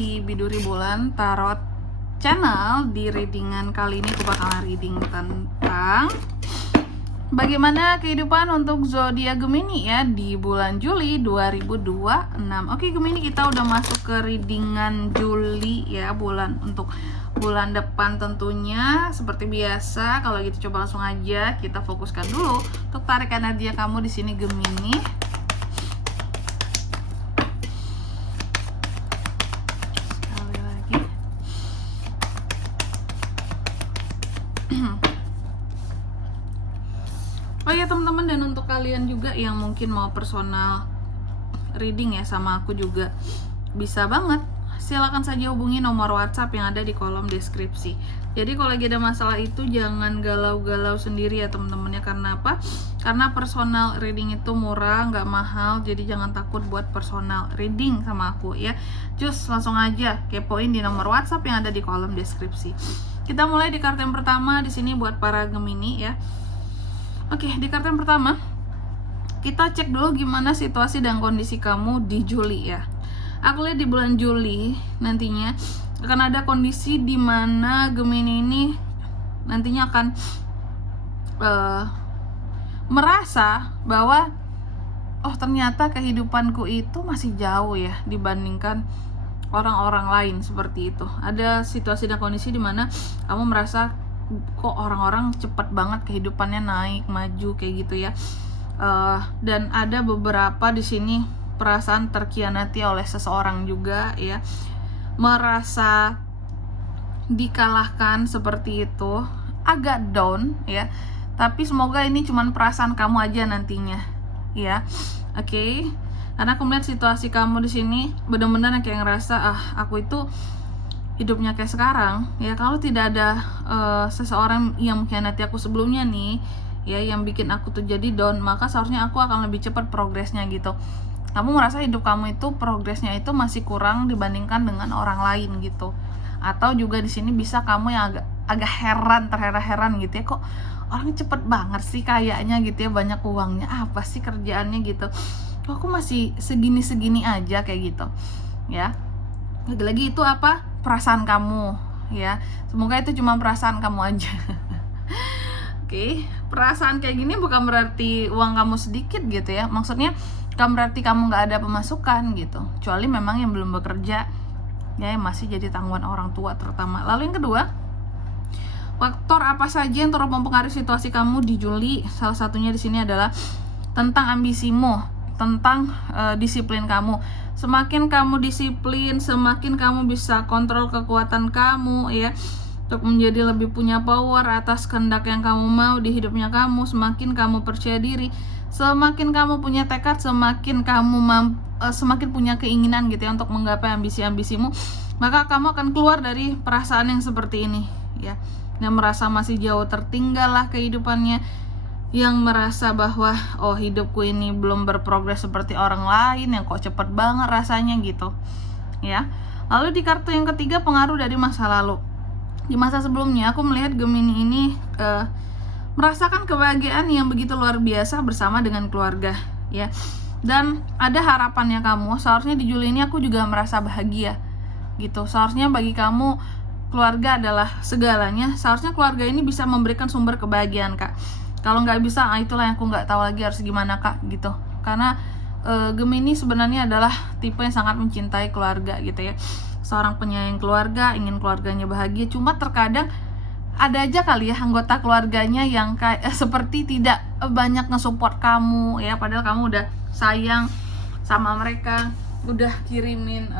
di Biduri Bulan Tarot Channel. Di readingan kali ini aku bakalan reading tentang bagaimana kehidupan untuk zodiak Gemini ya di bulan Juli 2026. Oke Gemini, kita udah masuk ke readingan Juli ya, untuk bulan depan tentunya. Seperti biasa, kalau gitu coba langsung aja kita fokuskan dulu untuk tarik energi kamu di sini Gemini. Oh ya teman-teman, dan untuk kalian juga yang mungkin mau personal reading ya sama aku juga bisa banget, silakan saja hubungi nomor WhatsApp yang ada di kolom deskripsi. Jadi kalau lagi ada masalah itu jangan galau-galau sendiri ya teman-teman ya. Karena apa? Karena personal reading itu murah, nggak mahal. Jadi jangan takut buat personal reading sama aku ya. Just langsung aja kepoin di nomor WhatsApp yang ada di kolom deskripsi. Kita mulai di kartu yang pertama di sini buat para Gemini ya. Oke, di kartu yang pertama kita cek dulu gimana situasi dan kondisi kamu di Juli ya. Aku lihat di bulan Juli nantinya akan ada kondisi di mana Gemini ini nantinya akan merasa bahwa oh ternyata kehidupanku itu masih jauh ya dibandingkan orang-orang lain, seperti itu. Ada situasi dan kondisi di mana kamu merasa kok orang-orang cepat banget kehidupannya naik maju kayak gitu ya. Dan ada beberapa di sini perasaan terkhianati oleh seseorang juga ya, merasa dikalahkan seperti itu, agak down ya. Tapi semoga ini cuman perasaan kamu aja nantinya ya. Oke. Karena aku melihat situasi kamu di sini benar-benar kayak ngerasa aku itu hidupnya kayak sekarang ya, kalau tidak ada seseorang yang mengkhianati aku sebelumnya nih ya, yang bikin aku tuh jadi down, maka seharusnya aku akan lebih cepat progresnya gitu. Kamu merasa hidup kamu itu progresnya itu masih kurang dibandingkan dengan orang lain gitu. Atau juga di sini bisa kamu yang agak terheran-heran gitu ya, kok orang cepet banget sih kayaknya gitu ya, banyak uangnya, apa sih kerjaannya gitu, kok aku masih segini-segini aja kayak gitu ya. Lagi-lagi itu apa? Perasaan kamu ya. Semoga itu cuma perasaan kamu aja. Oke, perasaan kayak gini bukan berarti uang kamu sedikit gitu ya. Maksudnya bukan berarti kamu nggak ada pemasukan gitu. Kecuali memang yang belum bekerja ya, yang masih jadi tanggungan orang tua terutama. Lalu yang kedua, faktor apa saja yang turut mempengaruhi situasi kamu di Juli? Salah satunya di sini adalah tentang ambisimu, tentang disiplin kamu. Semakin kamu disiplin, semakin kamu bisa kontrol kekuatan kamu ya, untuk menjadi lebih punya power atas kehendak yang kamu mau di hidupnya kamu. Semakin kamu percaya diri, semakin kamu punya tekad, semakin kamu semakin punya keinginan gitu ya untuk menggapai ambisi-ambisimu, maka kamu akan keluar dari perasaan yang seperti ini ya, yang merasa masih jauh tertinggal lah kehidupannya, yang merasa bahwa oh hidupku ini belum berprogres seperti orang lain yang kok cepet banget rasanya gitu ya. Lalu di kartu yang ketiga, pengaruh dari masa lalu. Di masa sebelumnya aku melihat Gemini ini merasakan kebahagiaan yang begitu luar biasa bersama dengan keluarga ya, dan ada harapannya kamu. Seharusnya di Juli ini aku juga merasa bahagia gitu. Seharusnya bagi kamu keluarga adalah segalanya. Seharusnya keluarga ini bisa memberikan sumber kebahagiaan kak. Kalau nggak bisa, itulah yang aku nggak tahu lagi harus gimana kak gitu. Karena Gemini sebenarnya adalah tipe yang sangat mencintai keluarga gitu ya, seorang penyayang keluarga, ingin keluarganya bahagia. Cuma terkadang ada aja kali ya anggota keluarganya yang kayak seperti tidak banyak nge-support kamu ya, padahal kamu udah sayang sama mereka, udah kirimin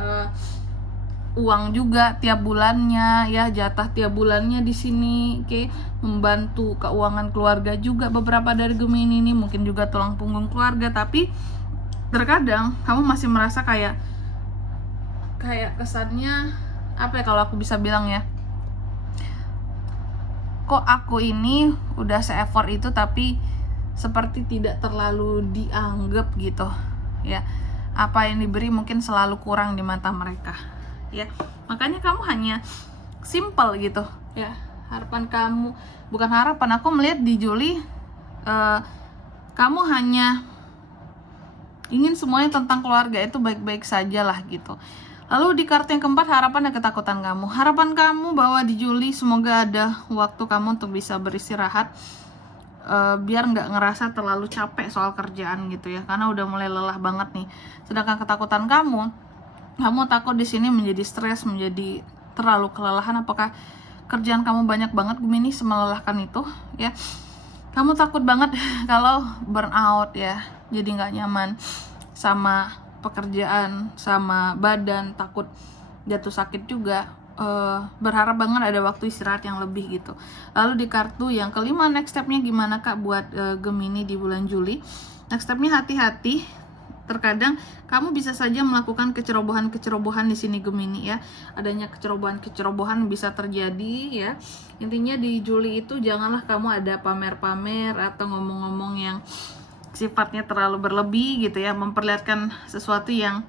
uang juga tiap bulannya ya, jatah tiap bulannya di sini, oke, membantu keuangan keluarga juga. Beberapa dari Gemini ini mungkin juga tulang punggung keluarga, tapi terkadang kamu masih merasa kayak kesannya apa ya, kalau aku bisa bilang ya, kok aku ini udah se-effort itu tapi seperti tidak terlalu dianggap gitu ya, apa yang diberi mungkin selalu kurang di mata mereka ya. Makanya kamu hanya simple gitu ya, harapan kamu, bukan harapan, aku melihat di Juli kamu hanya ingin semuanya tentang keluarga itu baik-baik saja lah gitu. Lalu di kartu yang keempat, harapan dan ketakutan kamu. Harapan kamu bahwa di Juli semoga ada waktu kamu untuk bisa beristirahat, biar nggak ngerasa terlalu capek soal kerjaan gitu ya, karena udah mulai lelah banget nih. Sedangkan ketakutan kamu takut di sini menjadi stres, menjadi terlalu kelelahan. Apakah kerjaan kamu banyak banget Gemini, semelelahkan itu ya? Kamu takut banget kalau burnout ya, jadi nggak nyaman sama pekerjaan, sama badan, takut jatuh sakit juga. Berharap banget ada waktu istirahat yang lebih gitu. Lalu di kartu yang kelima, next stepnya gimana Kak buat Gemini di bulan Juli? Next stepnya hati-hati. Terkadang kamu bisa saja melakukan kecerobohan di sini Gemini ya. Adanya kecerobohan bisa terjadi ya. Intinya di Juli itu janganlah kamu ada pamer-pamer atau ngomong-ngomong yang sifatnya terlalu berlebih gitu ya, memperlihatkan sesuatu yang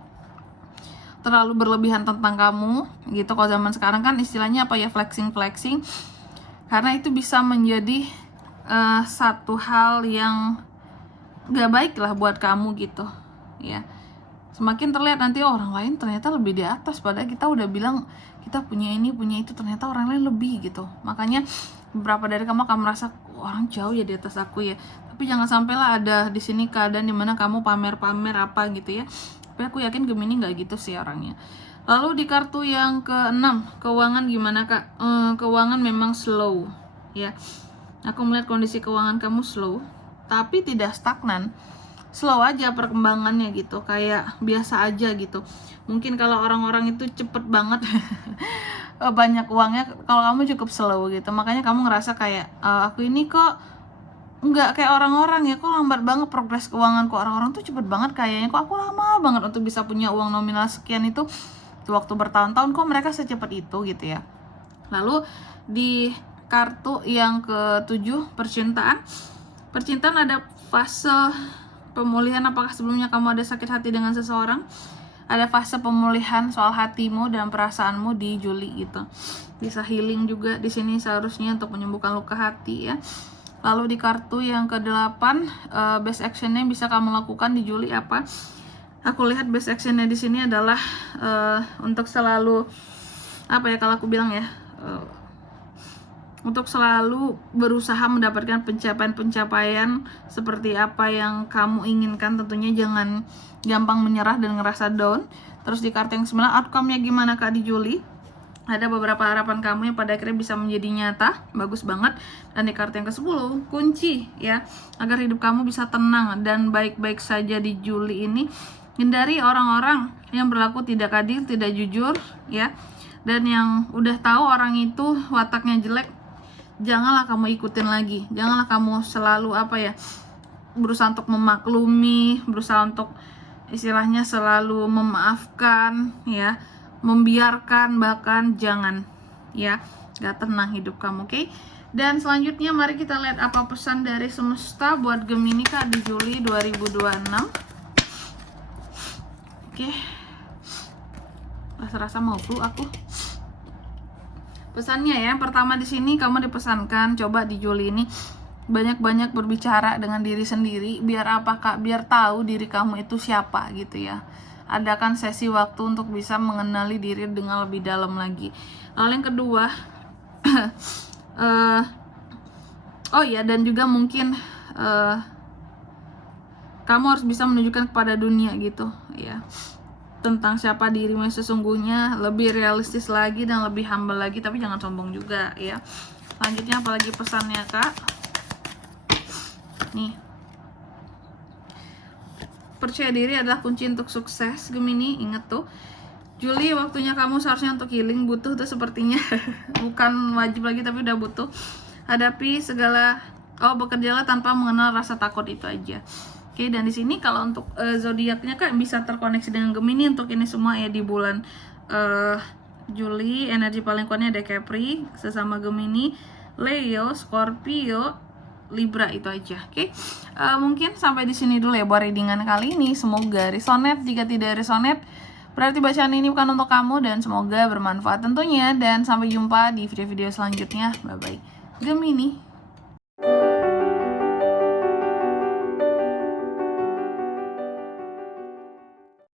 terlalu berlebihan tentang kamu gitu. Kalau zaman sekarang kan istilahnya apa ya, flexing, karena itu bisa menjadi satu hal yang gak baik lah buat kamu gitu ya. Semakin terlihat nanti orang lain ternyata lebih di atas, padahal kita udah bilang kita punya ini, punya itu, ternyata orang lain lebih gitu. Makanya beberapa dari kamu akan merasa orang jauh ya di atas aku ya. Tapi jangan sampailah ada di sini keadaan dimana kamu pamer-pamer apa gitu ya. Tapi aku yakin Gemini nggak gitu sih orangnya. Lalu di kartu yang ke-6, keuangan gimana Kak? Keuangan memang slow ya. Aku melihat kondisi keuangan kamu slow, tapi tidak stagnan. Slow aja perkembangannya gitu, kayak biasa aja gitu. Mungkin kalau orang-orang itu cepet banget banyak uangnya, kalau kamu cukup slow gitu. Makanya kamu ngerasa kayak aku ini kok nggak kayak orang-orang ya, kok lambat banget progres keuanganku. Orang-orang tuh cepet banget kayaknya, kok aku lama banget untuk bisa punya uang nominal sekian itu waktu bertahun-tahun, kok mereka secepat itu gitu ya. Lalu di kartu yang ke-7, percintaan ada fase pemulihan. Apakah sebelumnya kamu ada sakit hati dengan seseorang? Ada fase pemulihan soal hatimu dan perasaanmu di Juli gitu. Bisa healing juga di sini seharusnya untuk menyembuhkan luka hati ya. Lalu di kartu yang ke-8, best actionnya bisa kamu lakukan di Juli apa? Aku lihat best actionnya di sini adalah untuk selalu apa ya, kalau aku bilang ya, untuk selalu berusaha mendapatkan pencapaian-pencapaian seperti apa yang kamu inginkan. Tentunya jangan gampang menyerah dan ngerasa down. Terus di kartu yang 9, outcome-nya gimana Kak di Juli? Ada beberapa harapan kamu yang pada akhirnya bisa menjadi nyata, bagus banget. Dan di kartu yang ke-10, kunci ya, agar hidup kamu bisa tenang dan baik-baik saja di Juli ini. Hindari orang-orang yang berlaku tidak adil, tidak jujur ya. Dan yang udah tahu orang itu wataknya jelek, janganlah kamu ikutin lagi. Janganlah kamu selalu apa ya, berusaha untuk memaklumi, berusaha untuk istilahnya selalu memaafkan ya, membiarkan, bahkan jangan ya. Gak tenang hidup kamu, oke? Dan selanjutnya mari kita lihat apa pesan dari semesta buat Gemini Kak di Juli 2026. Oke. Rasa-rasa mau flu aku. Pesannya ya, pertama di sini kamu dipesankan coba di Juli ini banyak-banyak berbicara dengan diri sendiri. Biar apa Kak? Biar tahu diri kamu itu siapa gitu ya. Adakan sesi waktu untuk bisa mengenali diri dengan lebih dalam lagi. Lalu yang kedua, oh ya, dan juga mungkin kamu harus bisa menunjukkan kepada dunia gitu ya, tentang siapa dirimu sesungguhnya, lebih realistis lagi dan lebih humble lagi, tapi jangan sombong juga ya. Selanjutnya apalagi pesannya Kak? Nih, percaya diri adalah kunci untuk sukses Gemini. Ingat tuh, Juli waktunya kamu seharusnya untuk healing, butuh tuh sepertinya. Bukan wajib lagi tapi udah butuh. Hadapi segala, bekerjalah tanpa mengenal rasa takut, itu aja. Oke, dan di sini kalau untuk zodiaknya Kak bisa terkoneksi dengan Gemini untuk ini semua ya di bulan Juli. Energi paling kuatnya ada Capri, sesama Gemini, Leo, Scorpio, Libra, itu aja. Oke. Mungkin sampai di sini dulu ya buat readingan kali ini. Semoga resonate. Jika tidak resonate, berarti bacaan ini bukan untuk kamu, dan semoga bermanfaat tentunya. Dan sampai jumpa di video-video selanjutnya. Bye bye Gemini.